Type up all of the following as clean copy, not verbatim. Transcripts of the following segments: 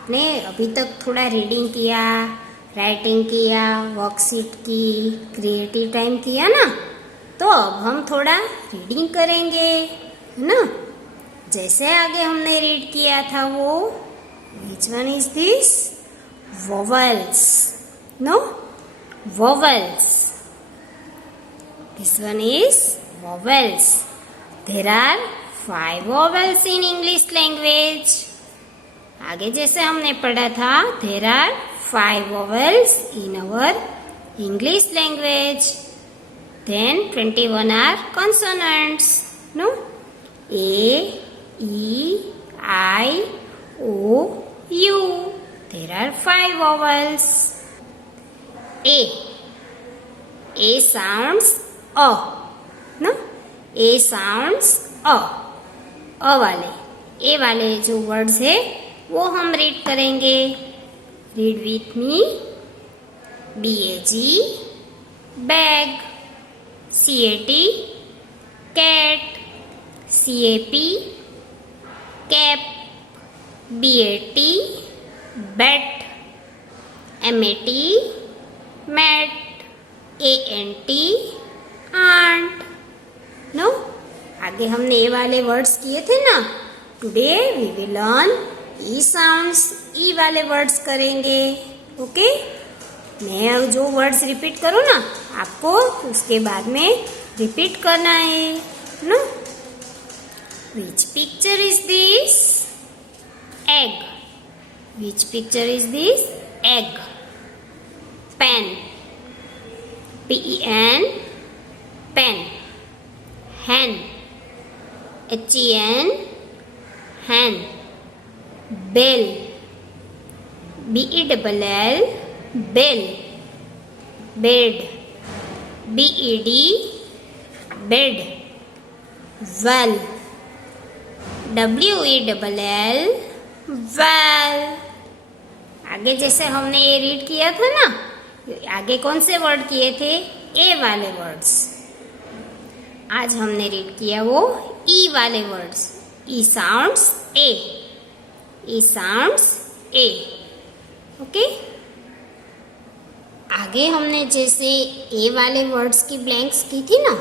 आपने अभी तक थोड़ा रीडिंग किया, राइटिंग किया, वर्कशीट की, क्रिएटिव टाइम किया ना, तो अब हम थोड़ा रीडिंग करेंगे, है ना। जैसे आगे हमने रीड किया था वो, which one is this? Vowels, no, vowels. This one is vowels. There are 5 vowels in English language. आगे जैसे हमने पढ़ा था, there are 5 vowels in our English language. Then 21 are consonants. No? A, E, I, O, U. There are 5 vowels. A. A sounds A. No? A sounds A. अ वाले, ए वाले जो words है वो हम रीड करेंगे. Read with me. BAG, bag. CAT, cat. CAP, cap. BAT, bat. MAT, mat. ANT, ant. No, आगे हमने A वाले वर्ड्स किए थे ना. Today we will learn E sounds. E वाले वर्ड्स करेंगे. ओके, मैं जो वर्ड्स रिपीट करूँ ना, आपको उसके बाद में रिपीट करना है ना. Which picture is this? Egg. Which picture is this? Egg. Pen. PEN, pen. Hen. HEN, hen. Bell. BELL, bell. Bed. BED, bed. Well. WELL, well. आगे जैसे हमने ये रीड किया था ना, आगे कौन से वर्ड किए थे? ए वाले वर्ड्स. आज हमने रीड किया वो ई वाले वर्ड्स. ई साउंड्स ए. ई साउंड्स ए. ओके, आगे हमने जैसे ए वाले वर्ड्स की ब्लैंक्स की थी ना,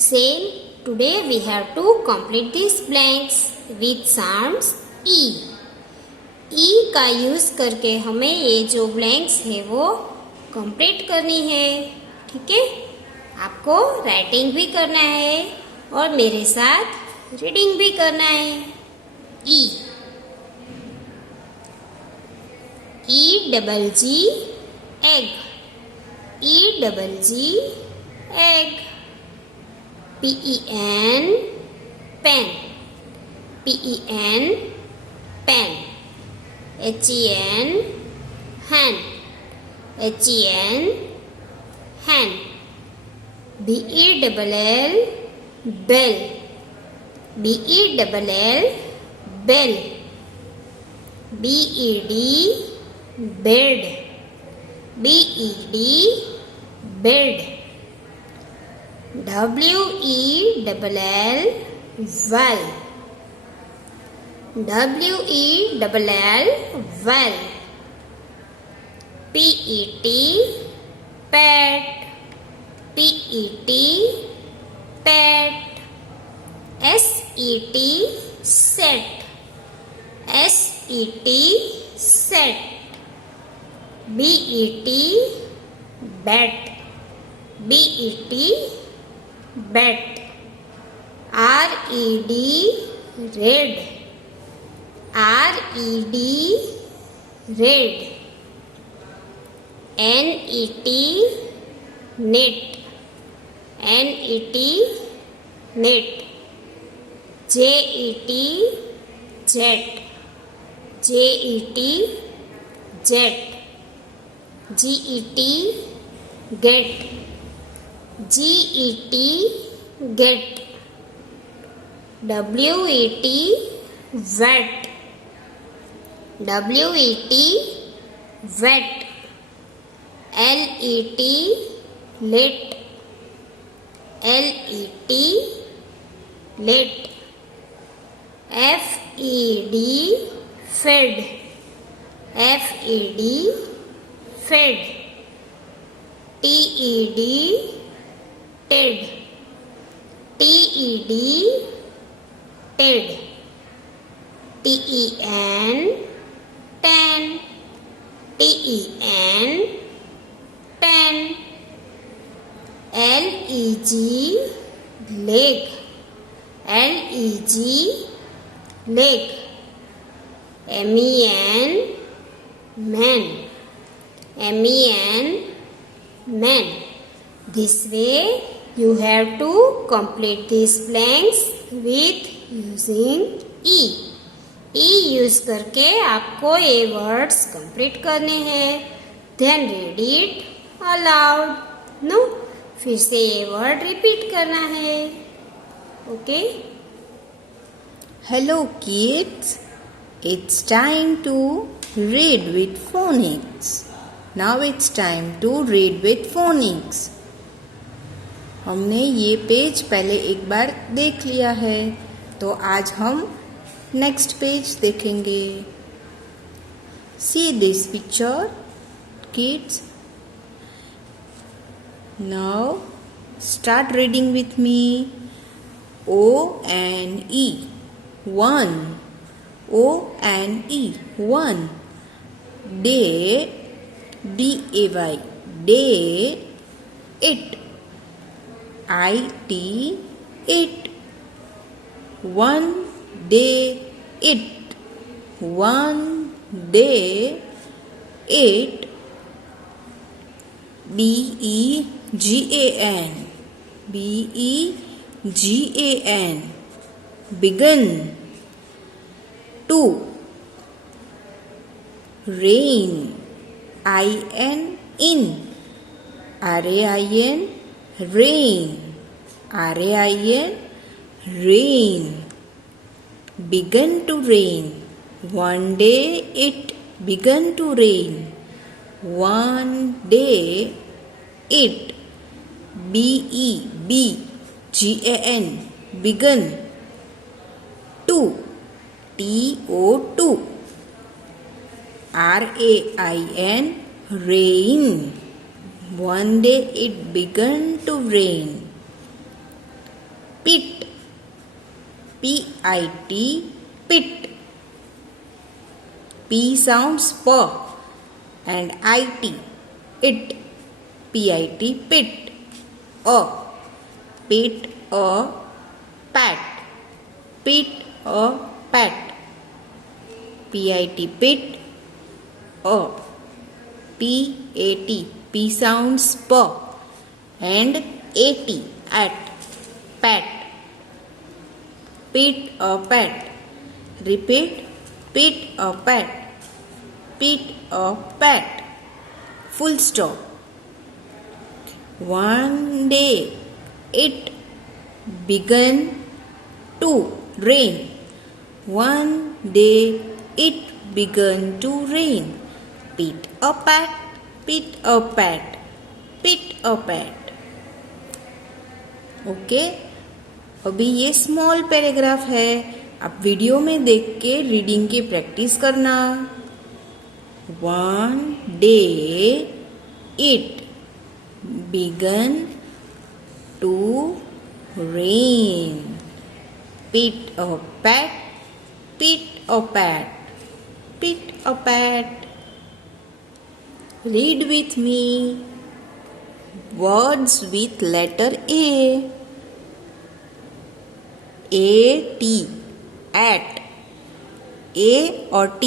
same today we have to complete this blanks with sounds E. E का यूज करके हमें ये जो ब्लैंक्स है वो कंप्लीट करनी है. ठीक है, आपको राइटिंग भी करना है और मेरे साथ रीडिंग भी करना है. E. EGG, egg. EGG, egg. PEN, pen. PEN, pen. HEN, hen. HEN, hen. BELL, bell. BELL, bell. BED, bed. BED, bed. WELL, well. WELL, well. PET, pet. PET, pet. SET, set. SET, set. BET, bat. BET, bat. RED, red. RED, red. NET, net. NET, net. JET, jet. JET, jet. GET, get. GET, get. WET, wet. WET, wet. LET, lit. LET, lit. FED, fed. FED fed, TED TED, TED TED, TEN TEN, TEN TEN, LEG leg, LEG leg, MEN man, MEN man. This way you have to complete these blanks with using E. E use करके आपको ये words complete करने हैं. Then read it aloud. No, फिर से ये word repeat करना है. Okay. Hello kids, it's time to read with phonics. Now it's time to read with phonics. हमने ये पेज पहले एक बार देख लिया है, तो आज हम नेक्स्ट पेज देखेंगे. See this picture, kids. Now start reading with me. O and E. One. O and E. One. Day. DAY. Day. It. IT. It. One day it. One day it. BEGAN. BEGAN. Begin. Two. Rain. IN. In. RAIN. Rain. RAIN. Rain. Began to rain. One day it began to rain. One day it. BEGAN. Began. Two. TO2. RAIN. Rain. One day it began to rain. Pit. PIT. Pit. P sounds P and IT. It. PIT. Pit. A. Pit. A. Pat. Pit. A. Pat. PIT. Pit. A. PAT. P sounds P and AT. At. Pat. Pit a pat. Repeat. Pit a pat. Pit a pat. Full stop. One day it began to rain. One day it began to rain. Pit a pat. Pit a pat. Pit a pat. Okay. अभी ये small paragraph है. आप video में देख के reading की practice करना. One day it began to rain. Pit a pat. Pit a pat. Pit a pat. Read with me. Words with letter A. AT. At. A और T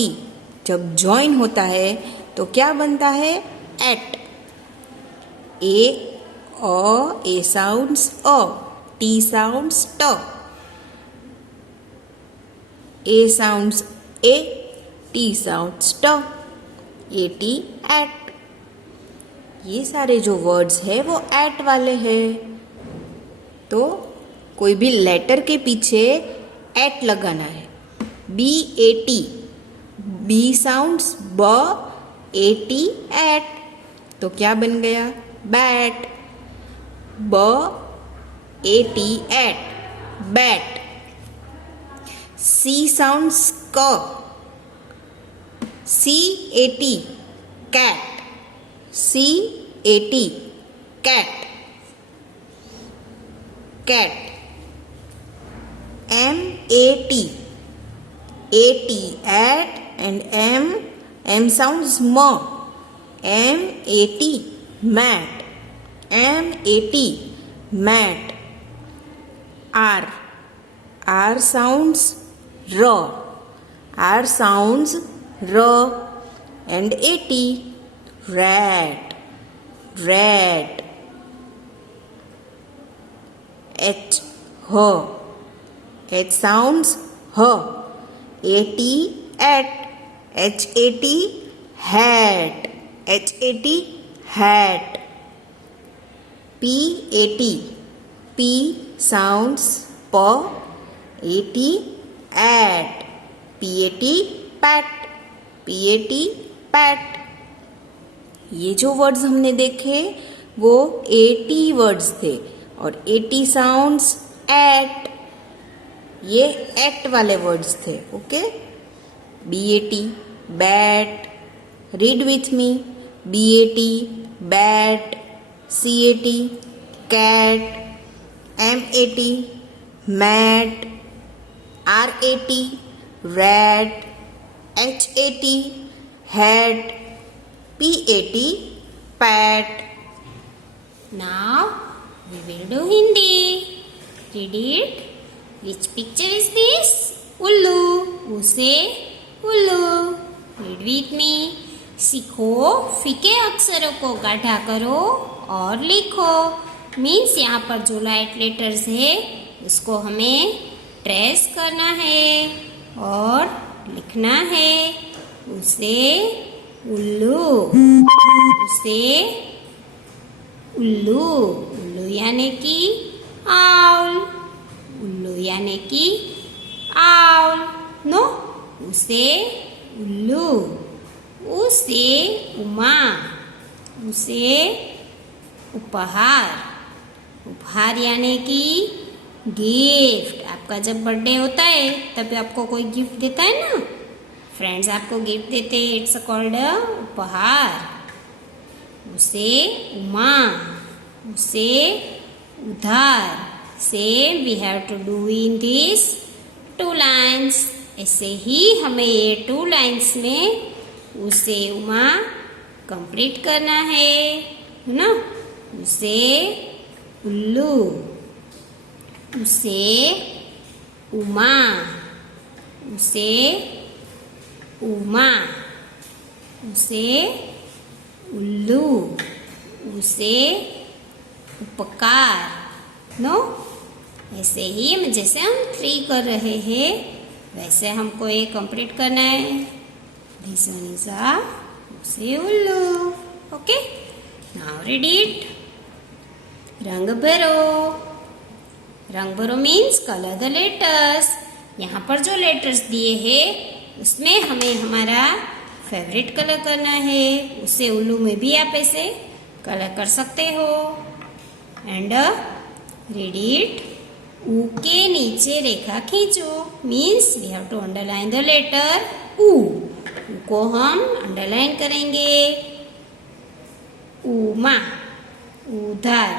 जब join होता है तो क्या बनता है? At. A sounds A. T sounds T. A sounds A. T sounds T. AT. At. ये सारे जो वर्ड्स है वो एट वाले हैं. तो कोई भी लेटर के पीछे एट लगाना है. BAT. B sounds B. AT. At. तो क्या बन गया? Bat. BAT. At. Bat. C sounds K. CAT cat, CAT cat, cat. MAT, AT at and M sounds ma, MAT mat, MAT mat. R sounds ra, R sounds ra, and AT rat, rat. H sounds ha, AT at, HAT hat, HAT hat. PAT, P sounds pa, AT at, PAT pat, PAT pat. ये जो words हमने देखे वो AT words थे और AT sounds at, ये at वाले words थे. Okay, BAT bat, read with me, BAT bat, CAT cat, MAT mat, RAT rat, HAT hat, PAT pat. Now we will do Hindi. Read it. Which picture is this? Ullu. उसे उल्लू. Read with me. सीखो, फीके अक्षरों को गाढ़ा करो और लिखो. मीन्स यहाँ पर जो लाइट लेटर्स है उसको हमें ट्रेस करना है और लिखना है. उसे उल्लू, उसे उल्लू. उल्लू यानी कि आउल, उल्लू यानी कि आउल. नो, उसे उल्लू. उसे उमा, उसे उपहार. उपहार यानी कि गिफ्ट. आपका जब बर्थडे होता है तब आपको कोई गिफ्ट देता है ना, फ्रेंड्स आपको गिफ्ट देते हैं, इट्स कॉल्ड उपहार. उसे उमा, उसे उधार. Same we have to do in this 2 lines. ऐसे ही हमें ये 2 लाइन्स में उसे उमा कंप्लीट करना है ना. उसे उल्लू, उसे उमा, उसे उमा, उसे उल्लू, उसे उपकार. नो, ऐसे ही जैसे हम 3 कर रहे हैं वैसे हमको ये कंप्लीट करना है. दिस वन इज अ उसे उल्लू. Okay, now read it. रंग भरो. रंग भरो मीन्स कलर द लेटर्स. यहाँ पर जो लेटर्स दिए हैं उसमें हमें हमारा फेवरेट कलर करना है. उसे उल्लू में भी आप ऐसे कलर कर सकते हो. And read it. ऊ के नीचे रेखा खींचो. Means we have to underline the letter ऊ. ऊ को हम अंडरलाइन करेंगे. उमा, उधार,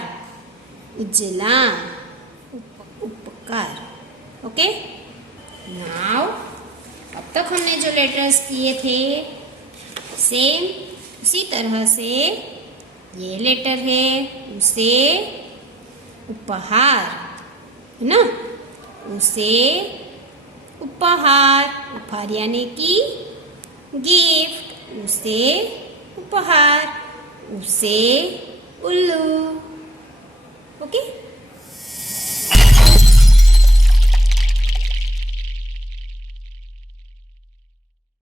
उजला, उपकार. ओके, नाउ अब तक हमने जो लेटर्स किए थे सेम उसी तरह से ये लेटर है उसे उपहार, है ना. उसे उपहार. उपहार यानी कि गिफ्ट. उसे उपहार. उसे उल्लू. ओके.